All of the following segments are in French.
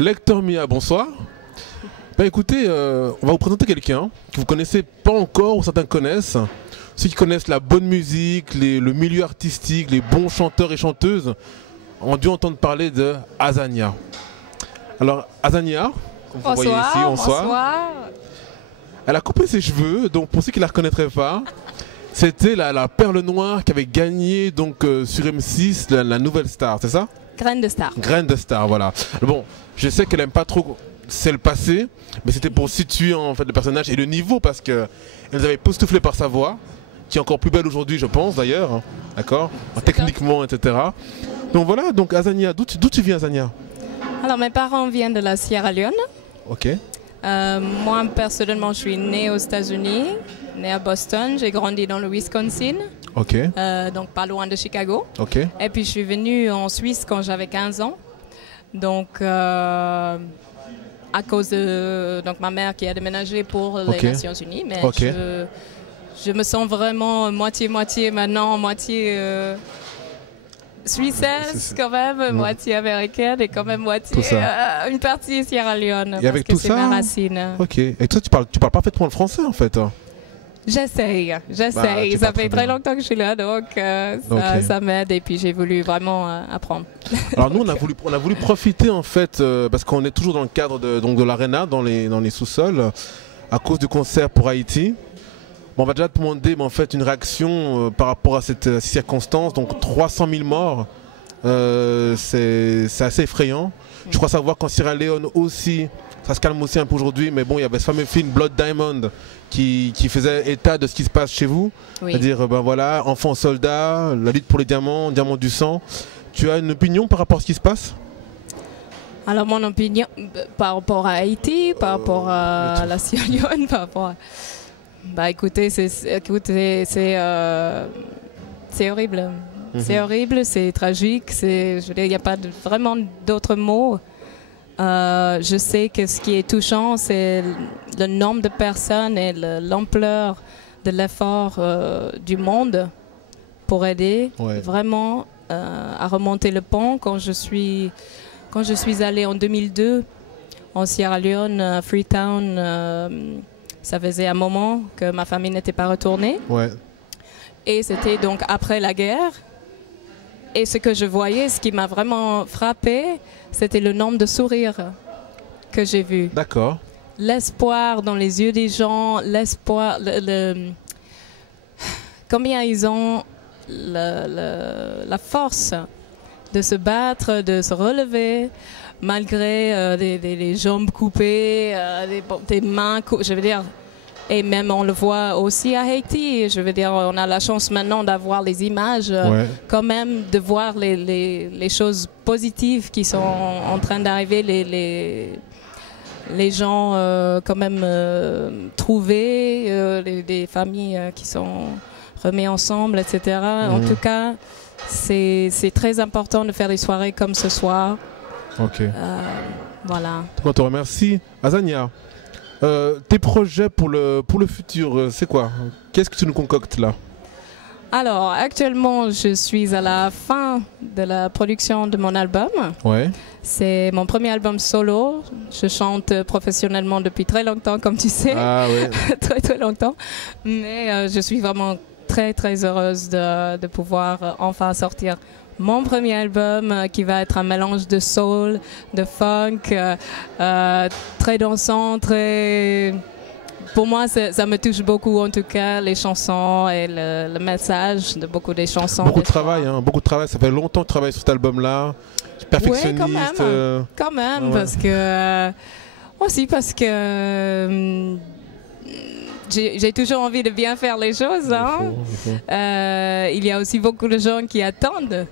Lecteur Mia, bonsoir. Ben écoutez, on va vous présenter quelqu'un que vous connaissez pas encore ou certains connaissent. Ceux qui connaissent la bonne musique, le milieu artistique, les bons chanteurs et chanteuses ont dû entendre parler de Azania. Alors Azania, comme vous voyez ici, bonsoir. Elle a coupé ses cheveux, donc pour ceux qui ne la reconnaîtraient pas, c'était la perle noire qui avait gagné donc, sur M6 la nouvelle star, c'est ça? Graine de star. Graine de star, voilà. Bon, je sais qu'elle aime pas trop c'est le passé, mais c'était pour situer en fait le personnage et le niveau parce qu'elle nous avait époustouflé par sa voix, qui est encore plus belle aujourd'hui, je pense d'ailleurs, hein, d'accord, techniquement, etc. Donc voilà, donc Azania, d'où tu viens, Azania? Alors mes parents viennent de la Sierra Leone. Ok. Moi personnellement, je suis née aux États-Unis, née à Boston, j'ai grandi dans le Wisconsin. Ok. Donc pas loin de Chicago. Ok. Et puis je suis venue en Suisse quand j'avais 15 ans. Donc à cause de donc, ma mère qui a déménagé pour les Nations Unies. Mais je me sens vraiment moitié-moitié maintenant, moitié suissesse quand même, moitié américaine et quand même moitié une partie Sierra Leone. Et avec tout ça, ma racine. Ok. Et toi, tu parles parfaitement le français en fait. J'essaye. Ça fait très longtemps que je suis là, donc ça m'aide et puis j'ai voulu vraiment apprendre. Alors nous, on a voulu profiter en fait, parce qu'on est toujours dans le cadre de l'Arena, dans les sous-sols, à cause du concert pour Haïti. Bon, on va déjà te demander en fait, une réaction par rapport à cette circonstance, donc 300 000 morts, c'est assez effrayant. Je crois savoir qu'en Sierra Leone aussi, ça se calme aussi un peu aujourd'hui, mais bon, il y avait ce fameux film Blood Diamond qui faisait état de ce qui se passe chez vous. Oui. C'est-à-dire, ben voilà, enfants soldats, la lutte pour les diamants, diamants du sang. Tu as une opinion par rapport à ce qui se passe? Alors, mon opinion par rapport à Haïti, par rapport à la Sierra Leone, par rapport à... Bah écoutez, c'est horrible. C'est horrible, c'est tragique, je veux dire, il n'y a pas vraiment d'autres mots. Je sais que ce qui est touchant, c'est le nombre de personnes et l'ampleur de l'effort du monde pour aider vraiment à remonter le pont. Quand je suis allée en 2002 en Sierra Leone, à Freetown, ça faisait un moment que ma famille n'était pas retournée. Ouais. Et c'était donc après la guerre. Et ce que je voyais, ce qui m'a vraiment frappé, c'était le nombre de sourires que j'ai vus. D'accord. L'espoir dans les yeux des gens, l'espoir, combien ils ont la force de se battre, de se relever, malgré des jambes coupées, des mains coupées, je veux dire. Et même on le voit aussi à Haïti, je veux dire, on a la chance maintenant d'avoir les images, quand même de voir les choses positives qui sont en train d'arriver, les gens quand même trouvés, des familles qui sont remises ensemble, etc. En tout cas, c'est très important de faire des soirées comme ce soir. Ok. Voilà. On te remercie. Azania, tes projets pour le futur, c'est quoi? Qu'est-ce que tu nous concoctes là? Alors, actuellement, je suis à la fin de la production de mon album. Ouais. C'est mon premier album solo. Je chante professionnellement depuis très longtemps, comme tu sais. Ah oui. Très longtemps. Mais je suis vraiment très heureuse de pouvoir enfin sortir mon premier album qui va être un mélange de soul, de funk, très dansant, très... Pour moi, ça me touche beaucoup, en tout cas, les chansons et le message de beaucoup des chansons. Beaucoup de travail, hein, beaucoup de travail. Ça fait longtemps que tu travailles sur cet album-là. Perfectionniste. Oui, quand même, parce que... aussi parce que... j'ai toujours envie de bien faire les choses. Hein. Il y a aussi beaucoup de gens qui attendent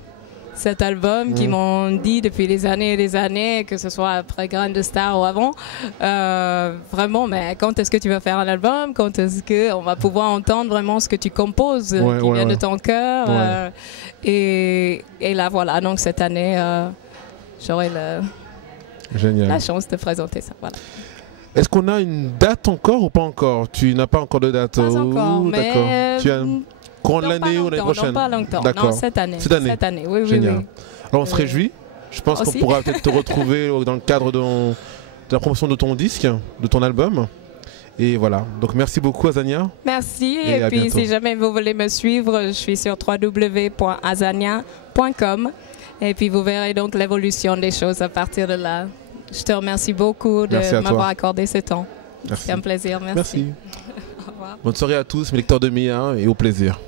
cet album, qui m'ont dit depuis des années et des années, que ce soit après Graine de Star ou avant, vraiment, mais quand est-ce que tu vas faire un album? Quand est-ce qu'on va pouvoir entendre vraiment ce que tu composes, qui vient de ton cœur? Et là, voilà, donc cette année, j'aurai la chance de présenter ça. Voilà. Est-ce qu'on a une date encore ou pas encore? Tu n'as pas encore de date? Pas encore, mais... Tu as courant de l'année ou l'année prochaine? Non, pas longtemps. Non, cette année. Cette année. Oui. Génial. Alors on se réjouit. Je pense qu'on Aussi. pourra peut-être te retrouver dans le cadre de la promotion de ton disque, de ton album. Et voilà. Donc merci beaucoup Azania. Merci. Et Et à puis, bientôt. si jamais vous voulez me suivre, je suis sur www.azania.com. Et puis, vous verrez donc l'évolution des choses à partir de là. Je te remercie beaucoup de Merci à toi. m'avoir accordé ce temps. Merci. C'est un plaisir. Merci. Merci. Au revoir. Bonne soirée à tous, mes lecteurs de Mia, et au plaisir.